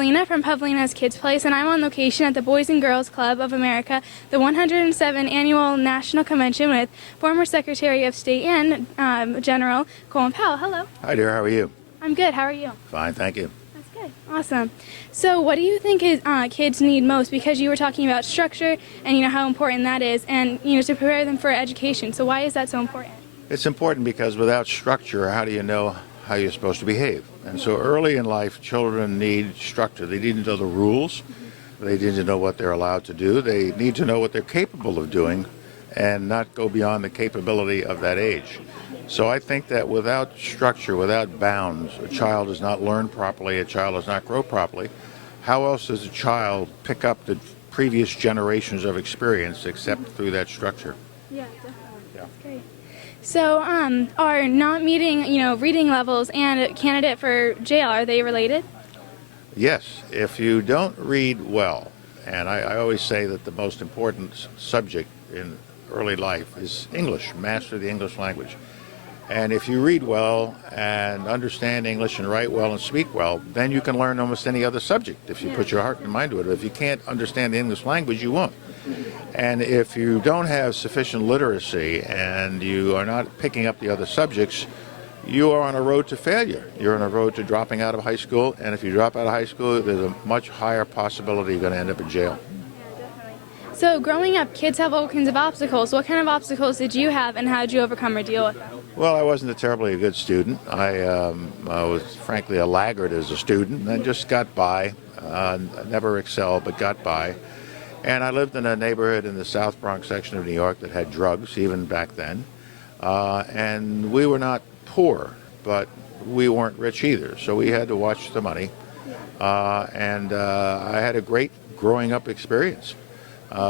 Pavlina from Pavlina's Kids Place, and I'm on location at the Boys and Girls Club of America, the 107th Annual National Convention with former Secretary of State and General Colin Powell. Hello. Hi dear, how are you? I'm good. How are you? Fine, thank you. That's good. Awesome. So what do you think kids need most? Because you were talking about structure and how important that is, and to prepare them for education. So why is that so important? It's important because without structure, how do you know how you're supposed to behave? And so early in life, children need structure. They need to know the rules. They need to know what they're allowed to do. They need to know what they're capable of doing and not go beyond the capability of that age. So I think that without structure, without bounds, a child does not learn properly, a child does not grow properly. How else does a child pick up the previous generations of experience except through that structure? Yeah, definitely. Yeah. That's great. So are not meeting, reading levels and a candidate for jail, are they related? Yes, if you don't read well, and I always say that the most important subject in early life is English, master the English language. And if you read well and understand English and write well and speak well, then you can learn almost any other subject if you put your heart and mind to it. If you can't understand the English language, you won't. And if you don't have sufficient literacy and you are not picking up the other subjects, you are on a road to failure. You're on a road to dropping out of high school, and if you drop out of high school, there's a much higher possibility you're going to end up in jail. Yeah, definitely. So growing up, kids have all kinds of obstacles. What kind of obstacles did you have, and how did you overcome or deal with them? Well, I wasn't a terribly good student. I was frankly a laggard as a student and just got by. Never excelled, but got by. And I lived in a neighborhood in the South Bronx section of New York that had drugs, even back then. And we were not poor, but we weren't rich either, so we had to watch the money. And I had a great growing up experience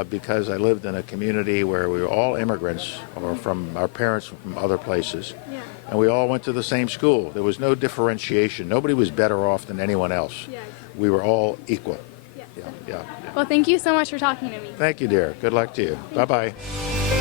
because I lived in a community where we were all immigrants, or from our parents from other places, and we all went to the same school. There was no differentiation. Nobody was better off than anyone else. We were all equal. Yeah. Well, thank you so much for talking to me. Thank you, dear. Good luck to you. Bye-bye.